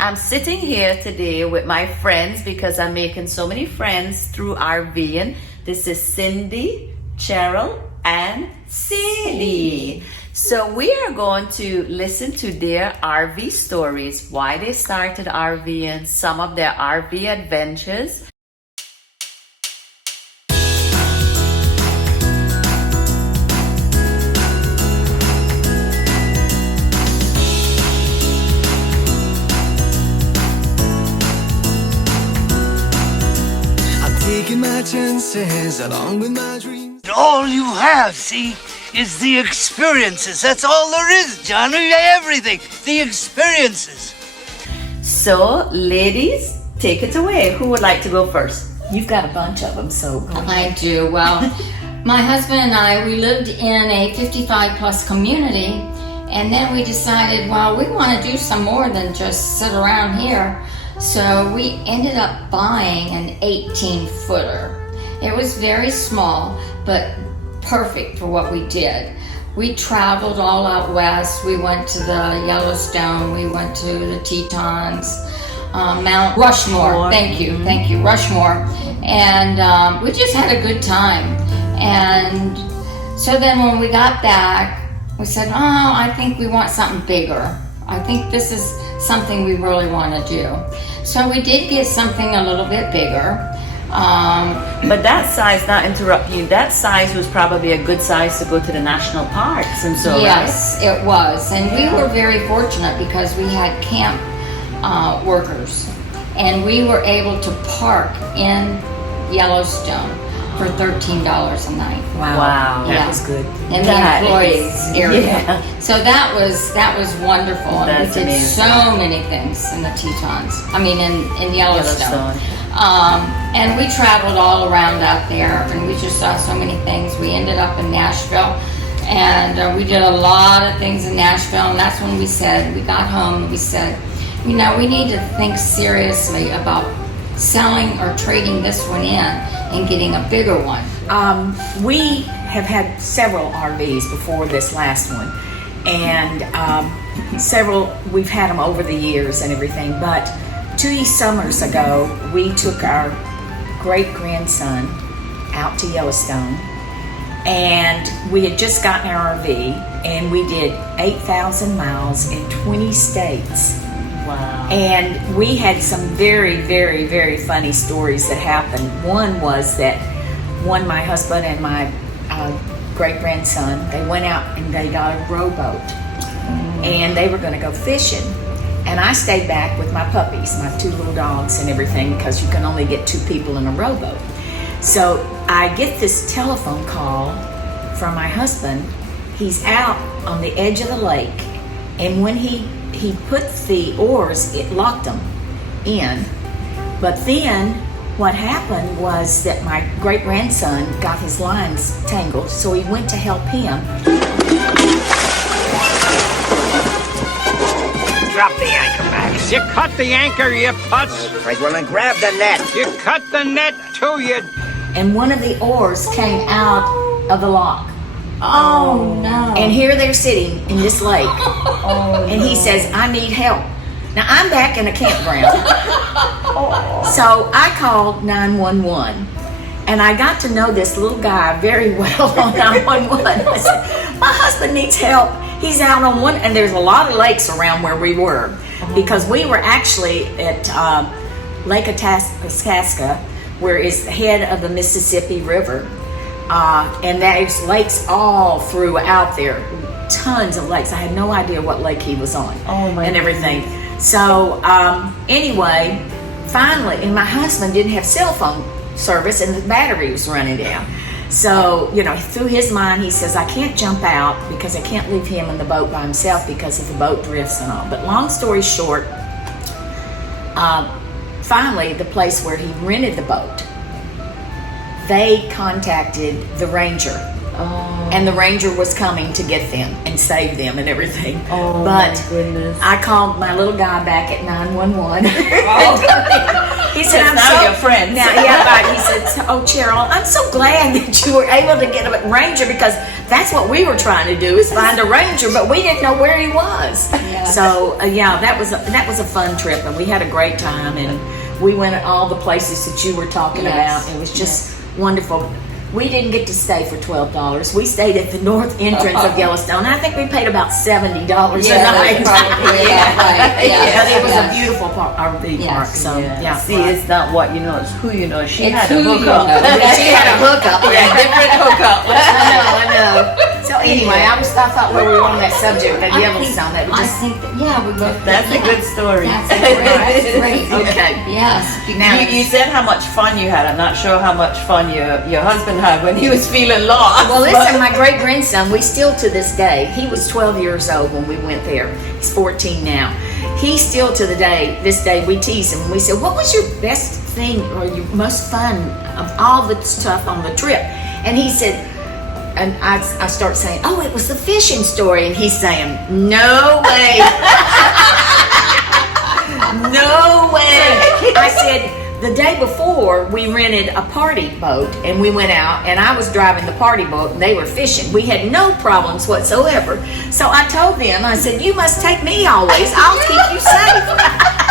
I'm sitting here today with my friends because I'm making so many friends through RVing. This is Cindy, Cheryl, and Sadie. So we are going to listen to their RV stories, why they started RVing, some of their RV adventures. Taking my chances along with my dreams. All you have, see, is the experiences. That's all there is, Johnny. Everything. The experiences. So, ladies, take it away. Who would like to go first? You've got a bunch of them, so go ahead. I do. Well, my husband and I, we lived in a 55-plus community, and then we decided, well, we want to do some more than just sit around here. So we ended up buying an 18-footer. It was very small, but perfect for what we did. We traveled all out west. We went to the Yellowstone. We went to the Tetons, Mount Rushmore. Thank you, Rushmore. And we just had a good time. And so then when we got back, we said, oh, I think we want something bigger. I think this is something we really want to do. So we did get something a little bit bigger. But that size, not interrupt you, that size was probably a good size to go to the national parks and so, yes, right? It was. And we were very fortunate because we had camp workers. And we were able to park in Yellowstone for $13 a night. Wow. Yeah. That was good. In the employees area. Yeah. So that was wonderful. And That's we did amazing. so many things in the Tetons. I mean in Yellowstone. And we traveled all around out there and we just saw so many things. We ended up in Nashville and we did a lot of things in Nashville, and that's when we got home and we said, you know, we need to think seriously about selling or trading this one in and getting a bigger one. We have had several RVs before this last one, and we've had them over the years and everything, but 2 summers ago we took our great-grandson out to Yellowstone, and we had just gotten our RV and we did 8,000 miles in 20 states. Wow. And we had some very, very, very funny stories that happened. One was that my husband and my great-grandson, they went out and they got a rowboat. And they were going to go fishing. And I stayed back with my puppies, my 2 little dogs and everything, because you can only get 2 people in a rowboat. So I get this telephone call from my husband. He's out on the edge of the lake, and when he put the oars, it locked them in. But then what happened was that my great-grandson got his lines tangled, so he went to help him. Drop the anchor, Max. You cut the anchor, you putz. Right, well, then grab the net. You cut the net too, you... And one of the oars came out of the lock. Oh no. And here they're sitting in this lake. And he says, I need help. Now I'm back in a campground. So I called 911. And I got to know this little guy very well on 911. I said, my husband needs help. He's out on one, and there's a lot of lakes around where we were. Because we were actually at Lake Itasca, where is the head of the Mississippi River. And there's lakes all throughout there, tons of lakes. I had no idea what lake he was on and everything. So anyway, finally, and my husband didn't have cell phone service and the battery was running down. So, you know, through his mind, he says, I can't jump out because I can't leave him in the boat by himself because of the boat drifts and all. But long story short, finally, the place where he rented the boat, they contacted the ranger. And the ranger was coming to get them and save them and everything. Oh, but my goodness. I called my little guy back at 911. He said, I'm now your friend. Now, yeah, right. He said, oh, Cheryl, I'm so glad that you were able to get a ranger, because that's what we were trying to do, is find a ranger, but we didn't know where he was. Yeah. So yeah, that was a fun trip, and we had a great time, and we went to all the places that you were talking Yes. about. It was just wonderful. We didn't get to stay for $12. We stayed at the north entrance of Yellowstone. I think we paid about $70 a night. Probably right. But it was Yes. a beautiful RV park. Yes. So yeah. See, it's not what you know, it's who you know. She It's had who a you hookup. know. She had a hookup. Yeah, different hookup. I know. So anyway, I thought we were on that subject of Yellowstone. That was I just think that, yeah, we both. That's a good story. That's great. okay. Yes. Now- You said how much fun you had. I'm not sure how much fun your husband had when he was feeling lost. Well, listen, my great grandson, we still to this day, he was 12 years old when we went there. He's 14 now. He still to this day, we tease him. We said, what was your best thing or your most fun of all the stuff on the trip? And he said, and I start saying, oh, it was the fishing story. And he's saying, no way. No way. I said, the day before, we rented a party boat and we went out, and I was driving the party boat and they were fishing. We had no problems whatsoever. So I told them, I said, you must take me always. I'll keep you safe.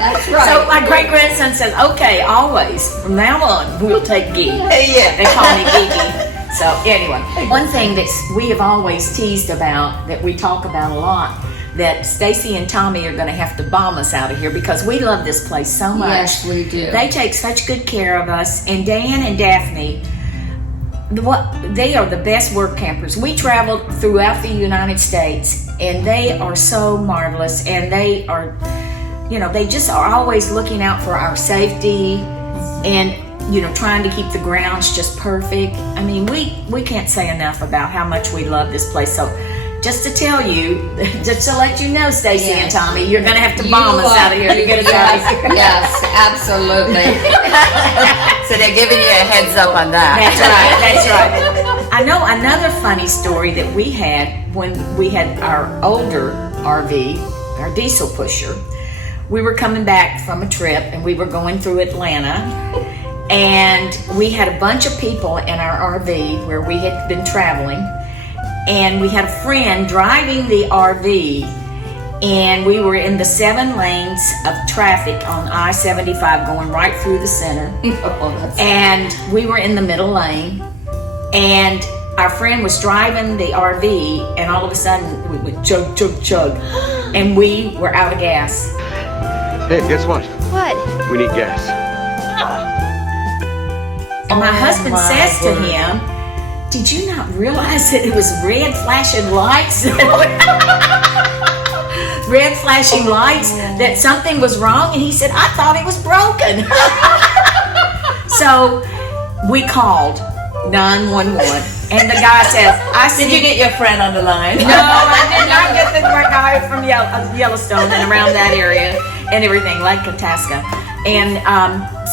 That's right. So my great grandson says, okay, always. From now on, we'll take Gee. Yeah. They call me Gee. So anyway, one thing that we have always teased about, that we talk about a lot, that Stacy and Tommy are going to have to bomb us out of here because we love this place so much. Yes, we do. They take such good care of us. And Dan and Daphne, they are the best work campers. We traveled throughout the United States, and they are so marvelous. And they are, they just are always looking out for our safety and, trying to keep the grounds just perfect. I mean, we can't say enough about how much we love this place. So just to tell you, just to let you know, Stacy and Tommy, you're going to have to bomb us out of here to get us out of here. Yes, absolutely. So they're giving you a heads up on that. That's right. I know another funny story that we had when we had our older RV, our diesel pusher. We were coming back from a trip and we were going through Atlanta, and we had a bunch of people in our RV where we had been traveling. And we had a friend driving the RV, and we were in the 7 lanes of traffic on I-75 going right through the center. And we were in the middle lane, and our friend was driving the RV, and all of a sudden we went chug, chug, chug, and we were out of gas. Hey, guess what? What? We need gas. And my husband my says to word. him, did you not realize that it was red flashing lights? Red flashing lights, that something was wrong? And he said, I thought it was broken. So we called 911, and the guy says, Did you get your friend on the line? no, I did not get the guy from Yellowstone and around that area and everything, Lake Itasca. And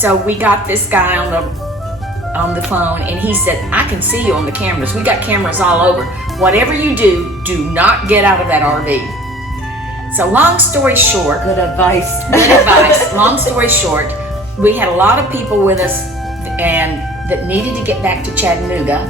so we got this guy on the phone, and he said, I can see you on the cameras. We got cameras all over. Whatever you do not get out of that RV. So long story short, Good advice. long story short, we had a lot of people with us and that needed to get back to Chattanooga,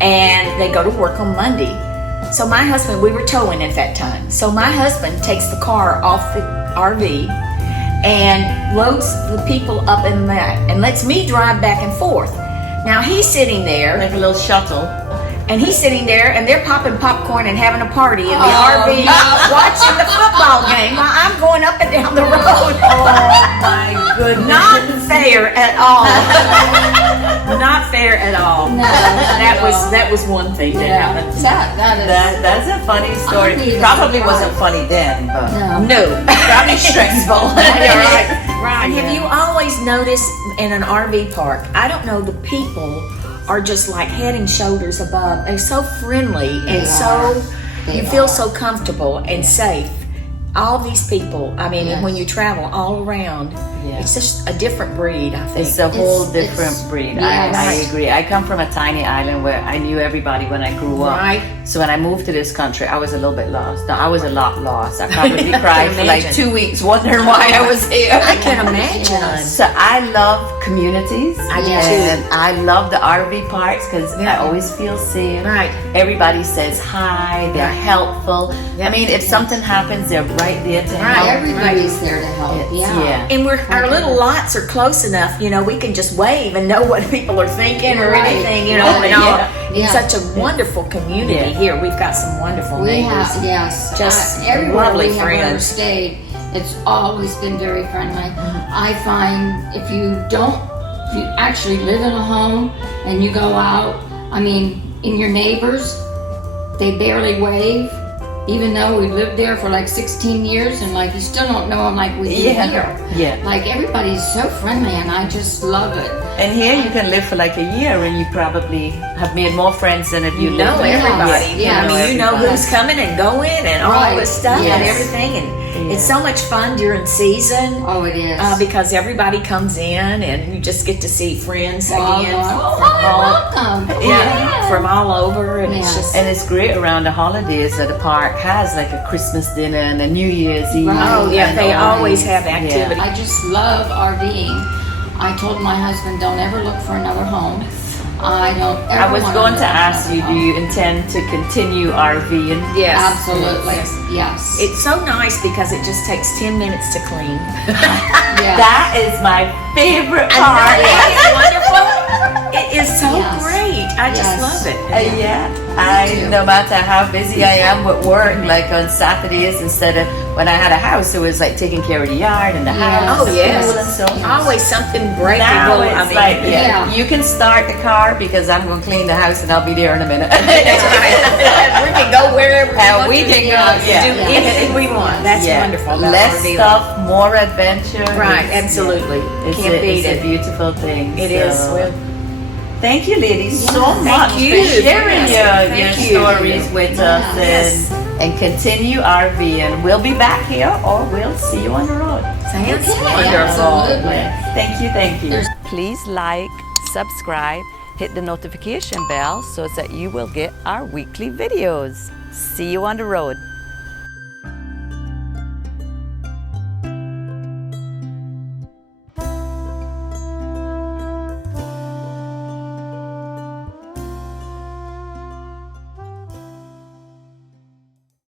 and they go to work on Monday. So my husband, we were towing at that time. So my husband takes the car off the RV and loads the people up in that and lets me drive back and forth. Now he's sitting there, Like a little shuttle. and he's sitting there, and they're popping popcorn and having a party in the RV, watching the football game while I'm going up and down the road. Oh my goodness. Not fair at all. Not fair at all. No, That was one thing that happened. That's a funny story. I need Probably to wasn't funny then, but No. probably stressful. And have you always noticed in an RV park, I don't know, the people are just like head and shoulders above. They're so friendly and They so are. you feel so comfortable and safe. all these people. I mean, Yes. when you travel all around, Yeah. it's just a different breed, I think. It's a whole It's- different it's- breed. yes. I agree. I come from a tiny island where I knew everybody when I grew up. Right. So when I moved to this country, I was a little bit lost. Now I was a lot lost. I probably cried for like imagine. 2 weeks wondering why I was here. I can imagine. So I love communities. I do and I love the RV parks because I Yeah. always feel safe. Right. Everybody says hi. They're Right. helpful. I mean, if something happens, they're right there to Right. help. Everybody's there to help. It's- Yeah. And our little lots are close enough, we can just wave and know what people are thinking or Right. anything, Right. and all. Yeah. It's Yeah. such a wonderful community Yeah. here. We've got some wonderful We neighbors. have, yes. Just everywhere lovely we have ever friends. stayed, it's always been very friendly. I find if you actually live in a home and you go out, I mean, in your neighbors, they barely wave. Even though we lived there for like 16 years and like you still don't know them like we do Yeah. here. Yeah. Like everybody's so friendly and I just love it. And here you can live for like a year and you probably have made more friends than if you You know lived there. everybody. Yeah. I mean, you know everybody. who's coming and going and all Right. this stuff and Yes. everything. And it's so much fun during season. Oh, it is. Because everybody comes in and you just get to see friends All again. going, oh, from hi, all, welcome. yeah, from all over, and it's Yeah. just And it's great around the holidays that the park has like a Christmas dinner and a New Year's Eve. Right. oh yeah, and they all always these. have activity. I just love RVing. I told my husband, don't ever look for another home. I don't ever I was wanna going live to in ask another you, do home. you intend to continue RVing? Yes, Absolutely. Yes. It's so nice because it just takes 10 minutes to clean. Yeah. That is my favorite I part. know, isn't it wonderful? It is so Yes. great. I just Yes. love it. Yeah, too. no matter how busy I am with work, like on Saturdays, instead of when I had a house, it was like taking care of the yard and the house. Oh, the yes. pool and so on. Always something breaking. Now I it's mean, like, yeah. you can start the car because I'm going to clean the house and I'll be there in a minute. That's right. We can go wherever we And want we to. can go, Do yeah. anything we want. That's Yeah. wonderful. about Less RVing. stuff, more adventure. Right, It's- absolutely. It's, Can't beat it's a it. beautiful thing. It so. is. Well, Thank you, ladies, so thank much you for sharing for your asking. Thank you. stories with us Yes. and continue RVing. We'll be back here or we'll see you on the road. sounds Okay, wonderful. absolutely. Thank you, thank you. There's- Please like, subscribe, hit the notification bell so that you will get our weekly videos. See you on the road.